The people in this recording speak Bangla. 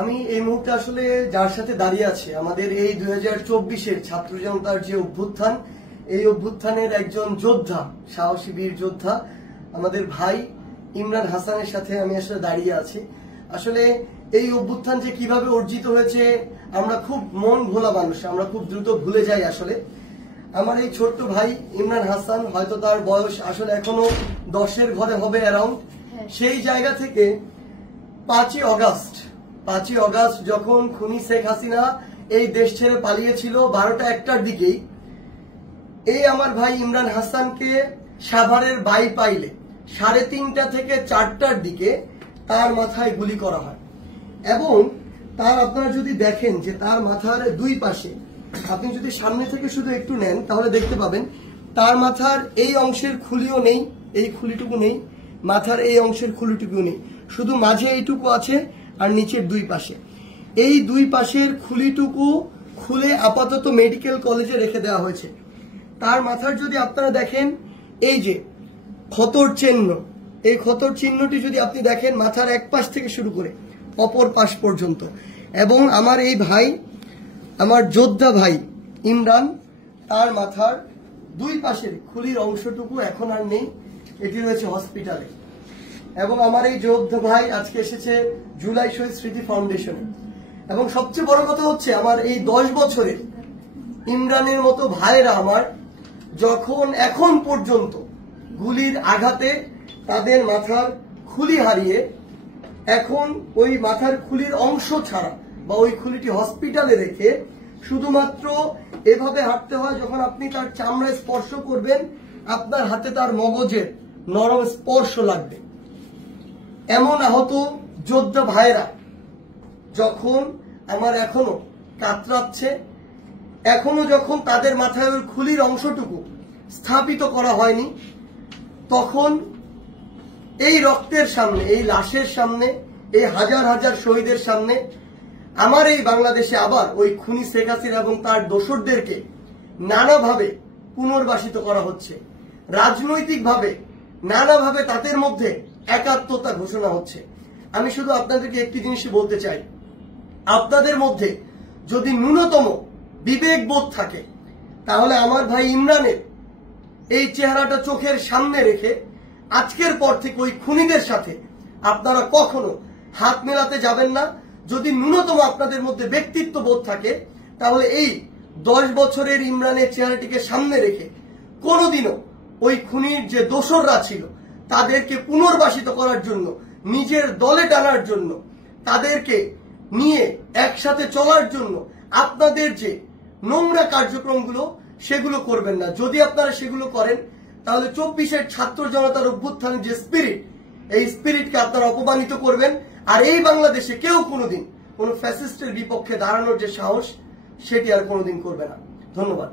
আমি এই মুহূর্তে আসলে যার সাথে দাঁড়িয়ে আছি আমাদের এই 2024-এর ছাত্র জনতার যে অভ্যুত্থান, এই অভ্যুত্থানের একজন যোদ্ধা, সাহসী বীর যোদ্ধা আমাদের ভাই ইমরান হাসানের সাথে আমি আসলে দাঁড়িয়ে আছি। আসলে এই অভ্যুত্থান যে কিভাবে অর্জিত হয়েছে আমরা খুব মন ভোলা মানুষ, আমরা খুব দ্রুত ভুলে যাই। আসলে আমার এই ছোট্ট ভাই ইমরান হাসান, হয়তো তার বয়স আসলে এখনো 10-এর ঘরে হবে অ্যারাউন্ড, সেই জায়গা থেকে 5ই অগাস্ট যখন খুনি শেখ হাসিনা এই দেশ ছেড়ে পালিয়েছিল 12টা 1টার দিকেই, এই আমার ভাই ইমরান হাসানকে সাভারের বাইপাইলে 3:30 থেকে 4টার দিকে তার মাথায় গুলি করা হয়। এবং তার আপনারা যদি দেখেন যে তার মাথার দুই পাশে, আপনি যদি সামনে থেকে শুধু একটু নেন তাহলে দেখতে পাবেন তার মাথার এই অংশের খুলিও নেই, এই খুলিটুকু নেই, মাথার এই অংশের খুলিটুকু নেই, শুধু মাঝে এইটুকু আছে আর নিচের দুই পাশে। এই দুই পাশের খুলিটুকু খুলে আপাতত মেডিকেল কলেজে রেখে দেওয়া হয়েছে। তার মাথার যদি আপনারা দেখেন এই যে ক্ষতর চিহ্ন, এই ক্ষতর চিহ্নটি যদি আপনি দেখেন মাথার এক পাশ থেকে শুরু করে অপর পাশ পর্যন্ত। এবং আমার এই ভাই, আমার যোদ্ধা ভাই ইমরান, তার মাথার দুই পাশের খুলির অংশটুকু এখন আর নেই, এটি রয়েছে হসপিটালে। এবং আমার এই যোদ্ধা ভাই আজকে এসেছে জুলাই শহীদ স্মৃতি ফাউন্ডেশনে। এবং সবচেয়ে বড় কথা হচ্ছে আমার এই 10 বছরের ইমরানের মতো ভাইরা আমার যখন এখন পর্যন্ত গুলির আঘাতে তাদের মাথার খুলি হারিয়ে এখন ওই মাথার খুলির অংশ ছাড়া বা ওই খুলিটি হসপিটালে রেখে শুধুমাত্র এভাবে হাঁটতে হয়, যখন আপনি তার চামড়ায় স্পর্শ করবেন আপনার হাতে তার মগজের নরম স্পর্শ লাগবে। এমন আহত যোদ্ধা ভাইরা যখন আমার এখনো কাতরাচ্ছে, এখনো যখন তাদের মাথায় ওই খুলির অংশটুকু স্থাপিত করা হয়নি, তখন এই রক্তের সামনে, এই লাশের সামনে, এই হাজার হাজার শহীদের সামনে আমার এই বাংলাদেশে আবার ওই খুনি শেখ হাসিনা এবং তার দোসরদেরকে নানাভাবে পুনর্বাসিত করা হচ্ছে। রাজনৈতিকভাবে নানাভাবে তাদের মধ্যে একাত্মতা ঘোষণা হচ্ছে। আমি শুধু আপনাদেরকে একটি জিনিসই বলতে চাই, আপনাদের মধ্যে যদি ন্যূনতম বিবেকবোধ থাকে তাহলে আমার ভাই ইমরানের এই চেহারাটা চোখের সামনে রেখে আজকের পর থেকে ওই খুনিদের সাথে আপনারা কখনো হাত মেলাতে যাবেন না। যদি ন্যূনতম আপনাদের মধ্যে ব্যক্তিত্ব বোধ থাকে তাহলে এই 10 বছরের ইমরানের চেহারাটিকে সামনে রেখে কোনোদিনও ওই খুনির যে দোসররা ছিল তাদেরকে পুনর্বাসিত করার জন্য, নিজের দলে টানার জন্য, তাদেরকে নিয়ে একসাথে চলার জন্য আপনাদের যে নোংরা কার্যক্রমগুলো সেগুলো করবেন না। যদি আপনারা সেগুলো করেন তাহলে 24-এর ছাত্র জনতার অভ্যুত্থানের যে স্পিরিট, এই স্পিরিটকে আপনারা অপমানিত করবেন। আর এই বাংলাদেশে কেউ কোনোদিন কোন ফ্যাসিস্টের বিপক্ষে দাঁড়ানোর যে সাহস সেটি আর কোনোদিন করবে না। ধন্যবাদ।